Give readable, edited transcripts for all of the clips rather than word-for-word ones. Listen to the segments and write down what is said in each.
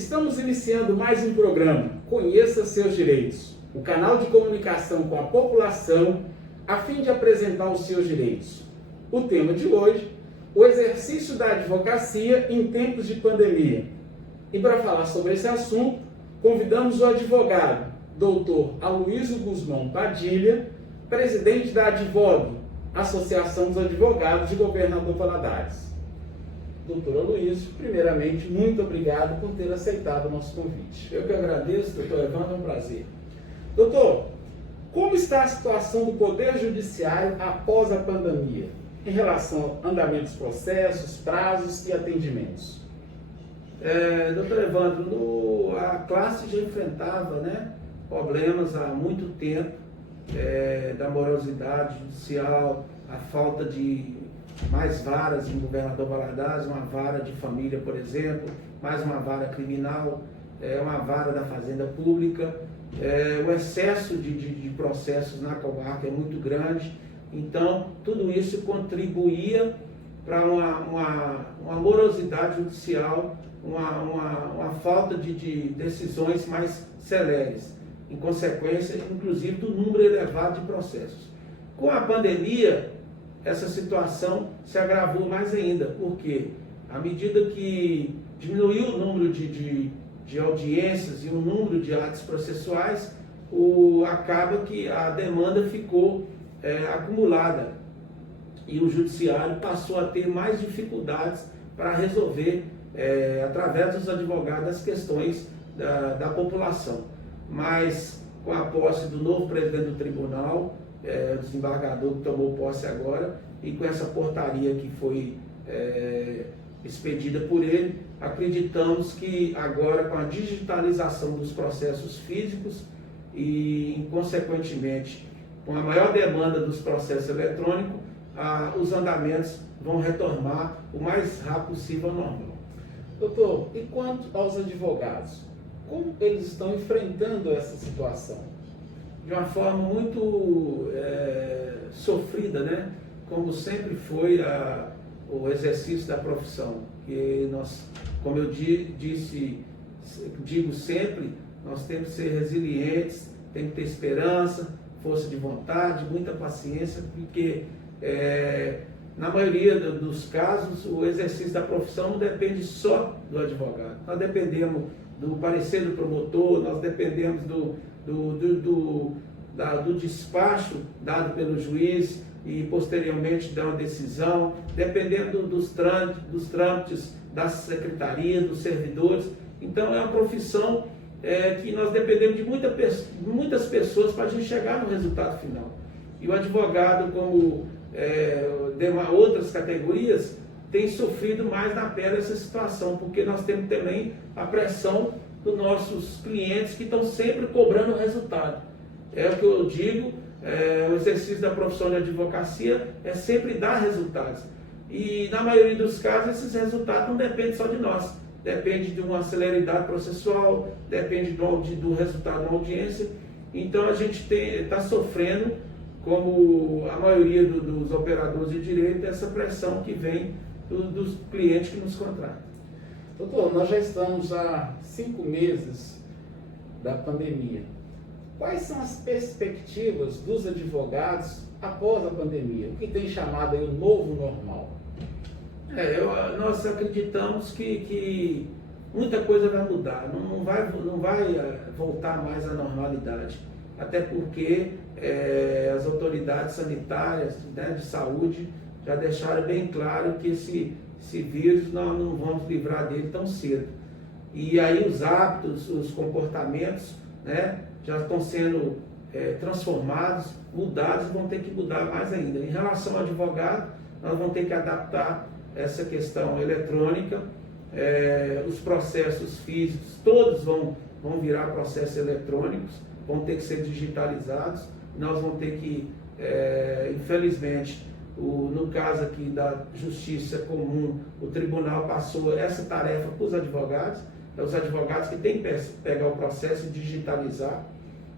Estamos iniciando mais um programa, Conheça Seus Direitos, o canal de comunicação com a população a fim de apresentar os seus direitos. O tema de hoje, o exercício da advocacia em tempos de pandemia. E para falar sobre esse assunto, convidamos o advogado, Dr. Aloysio Guzmão Padilha, presidente da Advogue, Associação dos Advogados de Governador Valadares. Doutor Aloysio, primeiramente, muito obrigado por ter aceitado o nosso convite. Eu que agradeço, doutor Evandro, é um prazer. Doutor, como está a situação do Poder Judiciário após a pandemia, em relação ao andamento dos processos, prazos e atendimentos? Doutor Evandro, a classe já enfrentava problemas há muito tempo, da morosidade judicial, a falta de mais varas em Governador Valadares, uma vara de família, por exemplo, mais uma vara criminal, uma vara da Fazenda Pública, o excesso de processos na comarca é muito grande, então tudo isso contribuía para uma morosidade judicial, uma falta de decisões mais celeres, em consequência, inclusive, do número elevado de processos. Com a pandemia, essa situação se agravou mais ainda, porque à medida que diminuiu o número de audiências e o número de atos processuais, acaba que a demanda ficou acumulada e o judiciário passou a ter mais dificuldades para resolver, através dos advogados, as questões da população. Mas com a posse do novo presidente do tribunal, o desembargador que tomou posse agora, e com essa portaria que foi expedida por ele, acreditamos que agora, com a digitalização dos processos físicos e, consequentemente, com a maior demanda dos processos eletrônicos, os andamentos vão retornar o mais rápido possível ao normal. Doutor, e quanto aos advogados? Como eles estão enfrentando essa situação? De uma forma muito sofrida, como sempre foi o exercício da profissão. Que nós, como eu digo sempre, nós temos que ser resilientes, temos que ter esperança, força de vontade, muita paciência, porque na maioria dos casos o exercício da profissão não depende só do advogado. Nós dependemos do parecer do promotor, nós dependemos do despacho dado pelo juiz e posteriormente da decisão, dependendo dos trâmites da secretaria, dos servidores. Então é uma profissão que nós dependemos de muitas pessoas para a gente chegar no resultado final. E o advogado, como outras categorias, tem sofrido mais na pele essa situação, porque nós temos também a pressão dos nossos clientes que estão sempre cobrando o resultado. É o que eu digo, o exercício da profissão de advocacia é sempre dar resultados. E na maioria dos casos, esses resultados não dependem só de nós. Depende de uma celeridade processual, depende do resultado da audiência. Então a gente está sofrendo, como a maioria dos operadores de direito, essa pressão que vem dos clientes que nos contratam. Doutor, nós já estamos há 5 meses da pandemia. Quais são as perspectivas dos advogados após a pandemia? O que tem chamado aí o novo normal? Nós acreditamos que muita coisa vai mudar, não vai voltar mais à normalidade, até porque as autoridades sanitárias, de saúde, já deixaram bem claro que esse vírus nós não vamos livrar dele tão cedo. E aí os hábitos, os comportamentos, já estão sendo transformados, mudados, vão ter que mudar mais ainda. Em relação ao advogado, nós vamos ter que adaptar essa questão eletrônica, os processos físicos, todos vão virar processos eletrônicos, vão ter que ser digitalizados, nós vamos ter que, infelizmente, no caso aqui da Justiça Comum, o tribunal passou essa tarefa para os advogados, os advogados que têm que pegar o processo e digitalizar,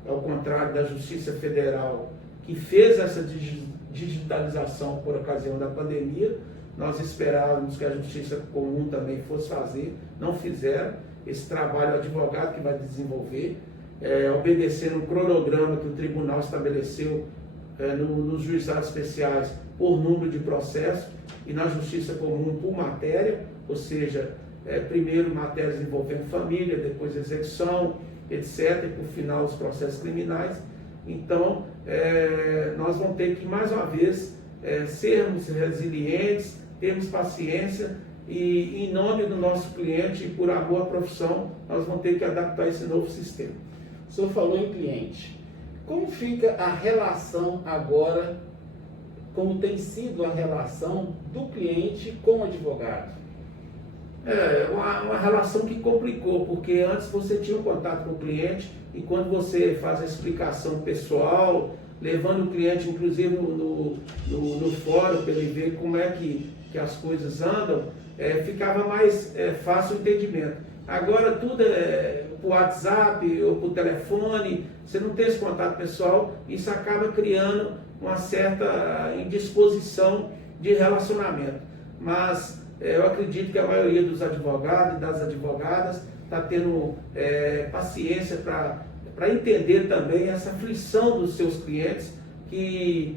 ao contrário da Justiça Federal, que fez essa digitalização por ocasião da pandemia. Nós esperávamos que a Justiça Comum também fosse fazer, não fizeram, esse trabalho, o advogado que vai desenvolver, obedecendo um cronograma que o tribunal estabeleceu nos juizados especiais por número de processos e na justiça comum por matéria, ou seja, primeiro matérias envolvendo família, depois execução, etc., e por final os processos criminais. Então, nós vamos ter que, mais uma vez, sermos resilientes, termos paciência e, em nome do nosso cliente e por amor à profissão, nós vamos ter que adaptar esse novo sistema. O senhor falou em cliente. Como fica a relação agora, como tem sido a relação do cliente com o advogado? Uma relação que complicou, porque antes você tinha um contato com o cliente e quando você faz a explicação pessoal, levando o cliente inclusive no fórum para ele ver como é que as coisas andam, ficava mais fácil o entendimento. Agora tudo é por WhatsApp ou por telefone, você não tem esse contato pessoal, isso acaba criando uma certa indisposição de relacionamento. Mas eu acredito que a maioria dos advogados e das advogadas está tendo paciência para entender também essa aflição dos seus clientes que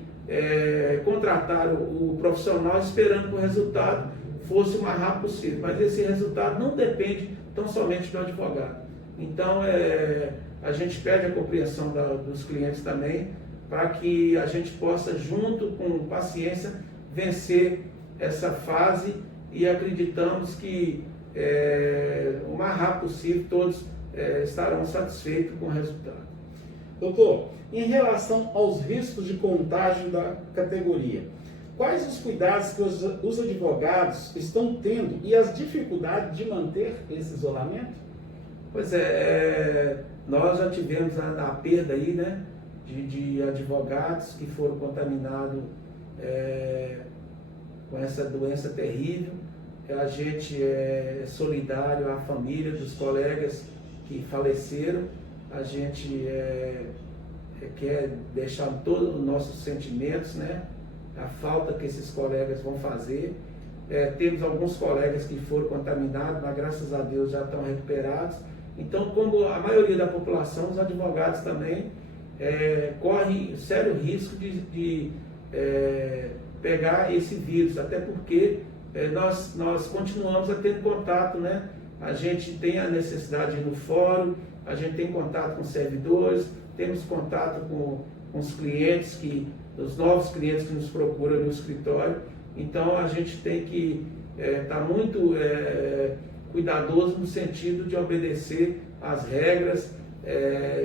contrataram o profissional esperando que o resultado fosse o mais rápido possível. Mas esse resultado não depende tão somente do advogado. Então, a gente pede a compreensão dos clientes também, para que a gente possa, junto com paciência, vencer essa fase e acreditamos que o mais rápido possível todos estarão satisfeitos com o resultado. Doutor, em relação aos riscos de contágio da categoria, quais os cuidados que os advogados estão tendo e as dificuldades de manter esse isolamento? Pois nós já tivemos a perda aí, né, de advogados que foram contaminados com essa doença terrível. A gente é solidário à família dos colegas que faleceram. A gente quer deixar todos os nossos sentimentos, né, a falta que esses colegas vão fazer. Temos alguns colegas que foram contaminados, mas graças a Deus já estão recuperados. Então, como a maioria da população, os advogados também correm sério risco de pegar esse vírus, até porque nós continuamos a ter contato, né? A gente tem a necessidade de ir no fórum, a gente tem contato com servidores, temos contato com os clientes, os novos clientes que nos procuram no escritório. Então, a gente tem que estar muito cuidadoso no sentido de obedecer às regras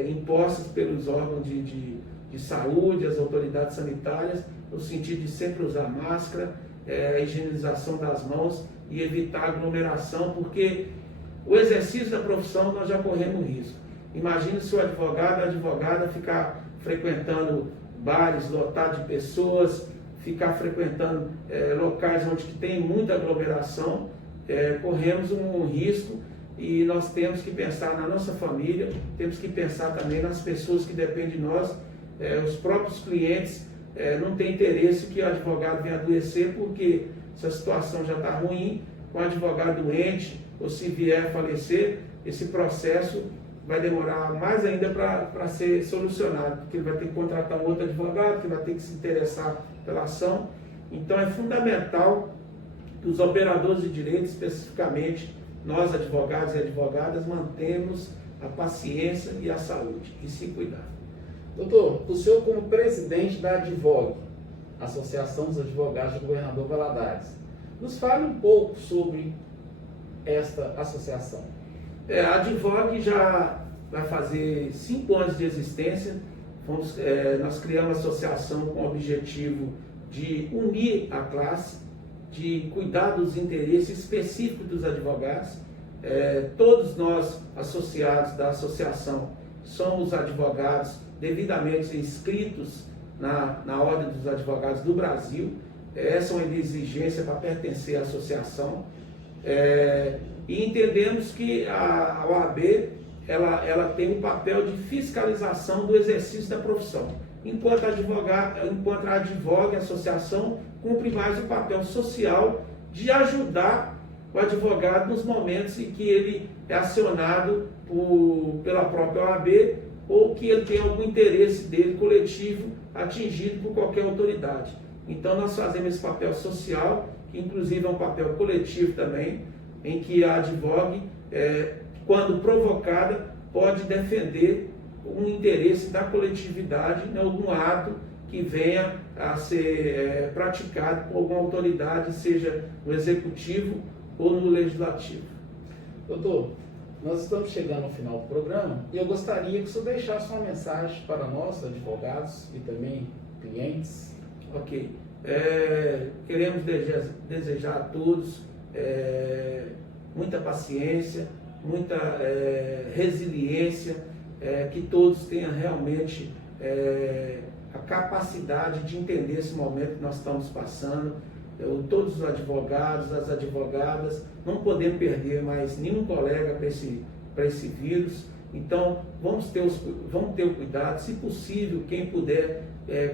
impostas pelos órgãos de saúde, as autoridades sanitárias, no sentido de sempre usar máscara, a higienização das mãos e evitar aglomeração, porque o exercício da profissão nós já corremos risco. Imagine se o advogado, a advogada ficar frequentando bares lotados de pessoas, ficar frequentando locais onde tem muita aglomeração, corremos um risco e nós temos que pensar na nossa família, temos que pensar também nas pessoas que dependem de nós, os próprios clientes não têm interesse que o advogado venha adoecer, porque se a situação já está ruim, com o advogado doente, ou se vier a falecer, esse processo vai demorar mais ainda para ser solucionado, porque ele vai ter que contratar um outro advogado, que vai ter que se interessar pela ação. Então é fundamental que os operadores de direito, especificamente nós advogados e advogadas, mantemos a paciência e a saúde e se cuidar. Doutor, o senhor como presidente da Advogue, Associação dos Advogados do Governador Valadares, nos fale um pouco sobre esta associação. A Advogue já vai fazer 5 anos de existência. Nós criamos a associação com o objetivo de unir a classe, de cuidar dos interesses específicos dos advogados. Todos nós, associados da associação, somos advogados devidamente inscritos na Ordem dos Advogados do Brasil. Essa é uma exigência para pertencer à associação. E entendemos que a OAB ela tem um papel de fiscalização do exercício da profissão. Enquanto a Advogue, a associação, cumpre mais o papel social de ajudar o advogado nos momentos em que ele é acionado pela própria OAB ou que ele tem algum interesse dele coletivo atingido por qualquer autoridade. Então nós fazemos esse papel social, que inclusive é um papel coletivo também, em que a advogue, quando provocada, pode defender um interesse da coletividade em algum ato que venha a ser praticado por alguma autoridade, seja no executivo ou no legislativo. Doutor, nós estamos chegando ao final do programa e eu gostaria que o senhor deixasse uma mensagem para nós, advogados e também clientes. Ok. Queremos desejar a todos muita paciência, muita resiliência, que todos tenham realmente a capacidade de entender esse momento que nós estamos passando. Todos os advogados, as advogadas, não podemos perder mais nenhum colega para esse vírus. Então, vamos ter o cuidado. Se possível, quem puder,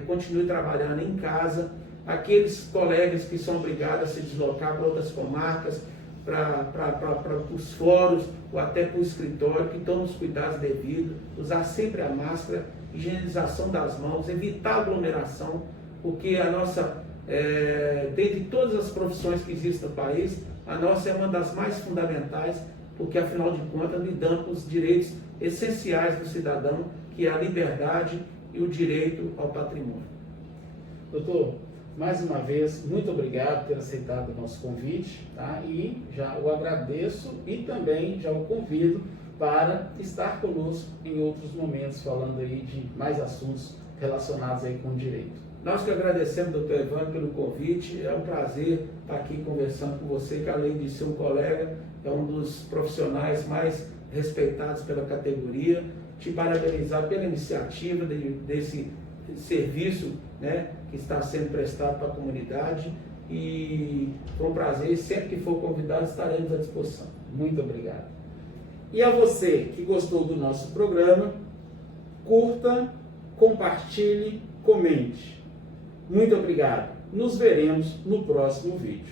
continue trabalhando em casa. Aqueles colegas que são obrigados a se deslocar para outras comarcas, para os fóruns ou até para o escritório, que tomem os cuidados devidos, usar sempre a máscara, higienização das mãos, evitar aglomeração, porque a nossa, dentre todas as profissões que existem no país, a nossa é uma das mais fundamentais, porque afinal de contas lidamos com os direitos essenciais do cidadão, que é a liberdade e o direito ao patrimônio. Doutor, mais uma vez, muito obrigado por ter aceitado o nosso convite, tá? E já o agradeço e também já o convido para estar conosco em outros momentos, falando aí de mais assuntos relacionados aí com o direito. Nós que agradecemos, doutor Evandro, pelo convite. É um prazer estar aqui conversando com você, que além de ser um colega, é um dos profissionais mais respeitados pela categoria. Te parabenizar pela iniciativa desse serviço, né, que está sendo prestado para a comunidade, e foi um prazer, sempre que for convidado estaremos à disposição. Muito obrigado. E a você que gostou do nosso programa, curta, compartilhe, comente. Muito obrigado. Nos veremos no próximo vídeo.